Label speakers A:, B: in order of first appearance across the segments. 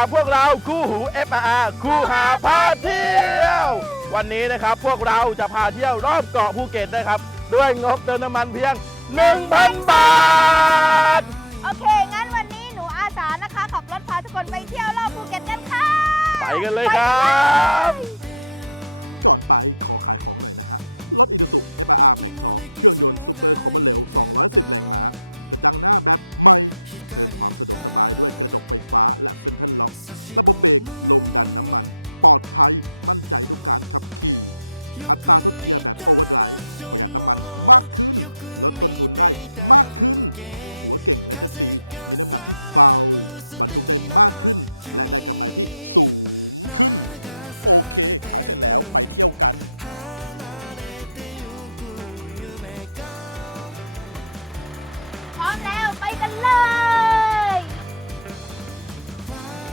A: พบกับพวกเราคู่หู FR คู่หาพาเที่ยว วันนี้นะครับพวกเราจะพาเที่ยวรอบเกาะภูเก็ตนะครับ ด้วยงบเติมน้ำมันเพียง 1,000 บาท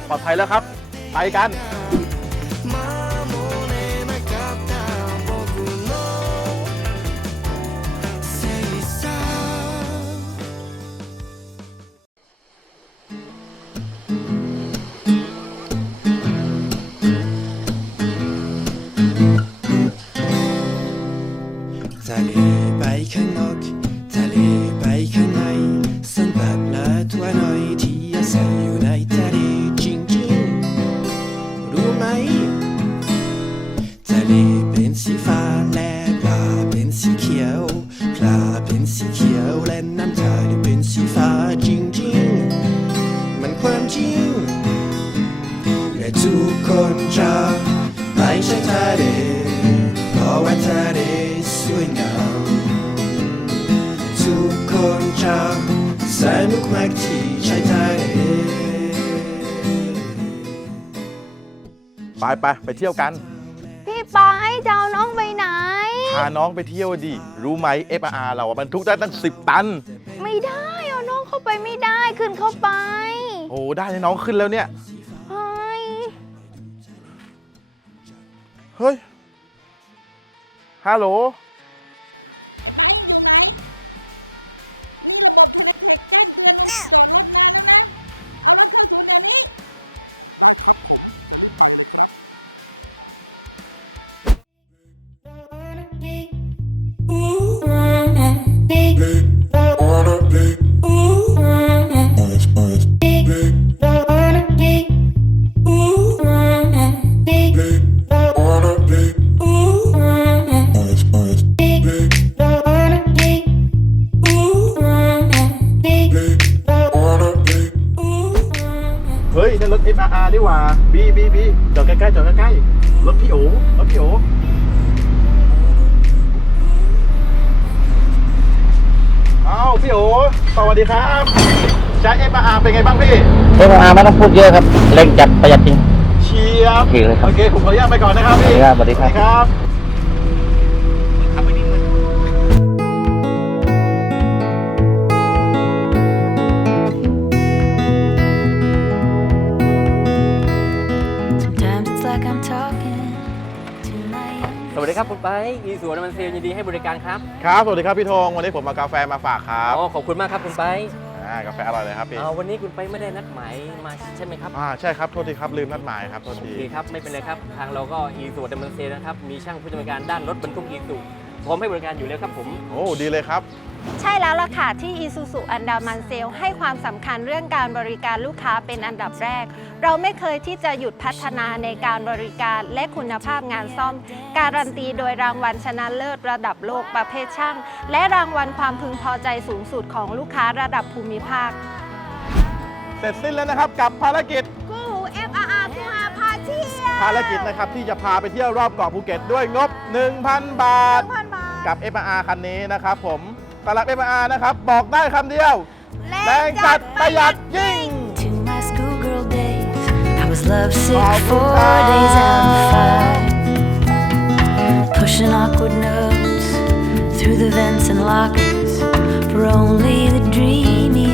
B: ป
A: ล
B: อ
A: ดภัยแล้วครับ ไปกัน
C: เป็นสีเขียวและน้ำทะเลเป็นสีฟ้าจริงๆ มันความจริง และทุกคนจะไปใช้ทะเลเพราะว่าทะเลสวยงามทุกคนจะสนุกมากที่ใช้ทะเล
A: ไปไปไปเที่ยวกัน
B: พี่ปาให้เจ้าา
A: น้องไปเที่ยวดิ รู้ไหม FR เราอะบรรทุกได้ตั้ง 10 ตัน
B: ไม่ได้เอาน้องเข้าไปไม่ได้ขึ้นเข้าไป
A: โอ้ได้ให้น้องขึ้นแล้วเนี่ย
B: เฮ้ย
A: เฮ้ย ฮัลโหล FR นี่หว่าบีบีบีจอดใกล้ๆจอดใกล้ๆรถพี่โอรถพี่โอเอ้าพี่โอสวัสดีครับใช้ FR เป็นไงบ้างพี่
D: เอฟอาร์ไม่ต้องพูดเยอะครับเร่งจัดประหยัดจริง
A: เชียบ
D: โอเคเลยครับ
A: โอเคผมขออนุญาตไปก่อนนะครับพี่
D: สวัสดีครับ
A: สวัสดีครับ
E: สวัสดีครับคุณไปอีสวนมันเซลยินดีให้บริการครับ
A: ครับ สวัสดีครับพี่ธงวันนี้ผมเอากาแฟมาฝากครับ
E: อ๋อขอบคุณมากครับคุณไป
A: อ่ากาแฟอร่อยเลยครับพี่
E: เอาวันนี้คุณไปไม่ได้นัดหมายมาใช่ไหมครับ
A: อ่าใช่ครับโทษทีครับลืมนัดหมายครับโทษ
E: โอ
A: ที
E: เคครับไม่เป็นไรครับทางเราก็อีสวนมันเซลนะครับมีช่างผู้ดำเนินการด้านรถบรรทุกอีสุ พร้อมให้บริการอยู่แล้วครับผม
A: โอ้ดีเลยครับ
B: ใช่แล้วล่ะค่ะที่ Isuzu อันดามันเซลให้ความสำคัญเรื่องการบริการลูกค้าเป็นอันดับแรก เราไม่เคยที่จะหยุดพัฒนาในการบริการและคุณภาพงานซ่อม การันตีโดยรางวัลชนะเลิศระดับโลกประเภทช่าง และรางวัลความพึงพอใจสูงสุดของลูกค้าระดับภูมิภาค
A: เสร็จสิ้นแล้วนะครับกับภารกิจ
B: คู่หู FRR คู่หาพาเที่ยว
A: ภารกิจนะครับที่จะพาไปเที่ยวรอบเกาะภูเก็ตด้วยงบ 1,000 บาท
B: พันบาท
A: กับ FR คันนี้นะครับผมสำหรับ FR นะครับ บอกได้คำเดียว แรงจัดประหยัดยิ่ง
F: to my schoolgirl days. I was lovesick
A: Oh,
F: four
A: goodbye.
F: days out of five. Pushing awkward notes through the vents and lockers for only the dreamy